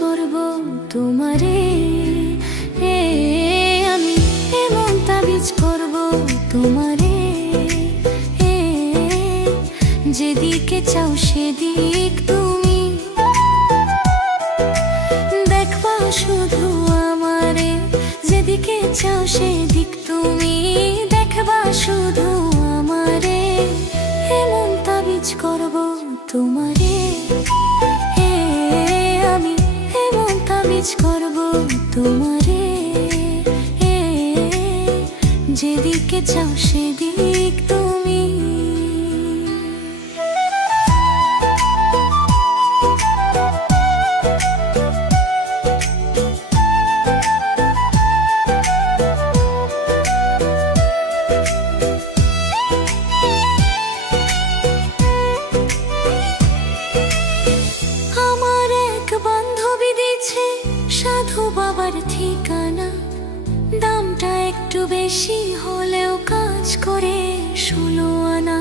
করব তোমারে, আমি এমন তাবিজ করব তোমারে, যেদিকে চাও সেদিক তুমি দেখবা শুধু আমারে, যেদিকে চাও সেদিক তুমি দেখবা শুধু আমারে, এমন তাবিজ করব তোমারে, আমি এমন তাবিজ করব তোমারে, যেদিকে চাও সেদিক তুমি। সাধু বাবার ঠিকানা, দামটা একটু বেশি হলেও কাজ করে 16 আনা।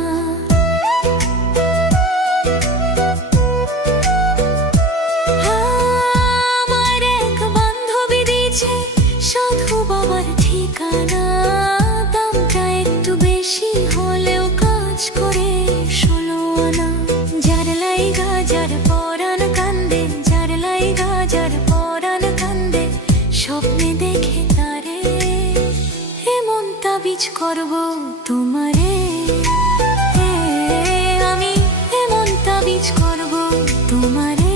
আমার এক বান্ধবী দিয়েছে সাধু বাবার ঠিকানা, দামটা একটু বেশি হলেও কাজ করে 16 আনা। যার লাইগা যার পরাণ কান্দে, যার লাইগা যার পরাণ কান্দে, স্বপ্নে দেখে তারে এমন তাবিজ করব তোমারে, আমি এমন তাবিজ করব তোমারে।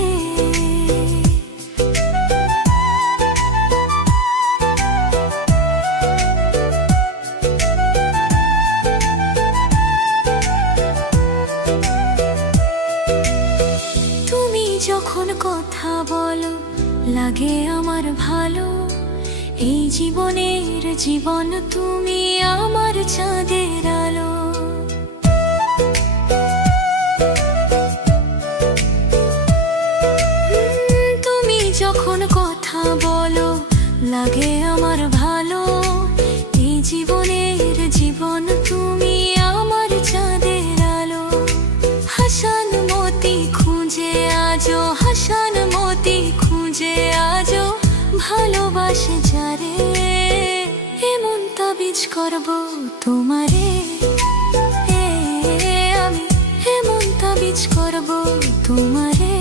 তুমি যখন কথা বলো লাগে আমার ভালো, এই জীবনের জীবন তুমি আমার চাঁদের আলো। তুমি যখন কথা বলো লাগে আমার ভালো, এই জীবনের জীবন তুমি আমার চাঁদের আলো। হাসান মতি খুঁজে আজো, হাসান মতি খুঁজে আজো, ভালোবাসে যারে এমন তাবিজ করব তোমারে, আমি এমন তাবিজ করব তোমারে,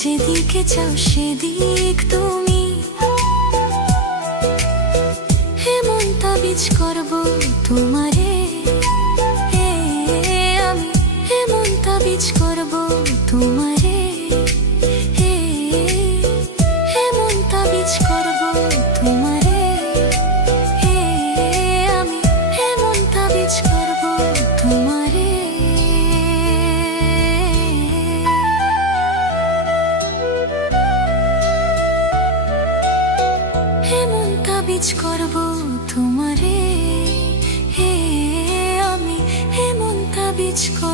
যেদিকে চাও সেদিক তুমি, এমন তাবিজ করব তোমারে, আমি এমন তাবিজ করব তোমারে, এমন তাবিজ করব তোমারে, আমি এমন তাবিজ করব তোমারে। এমন তাবিজ করব তোমারে, আমি এমন তাবিজ করব।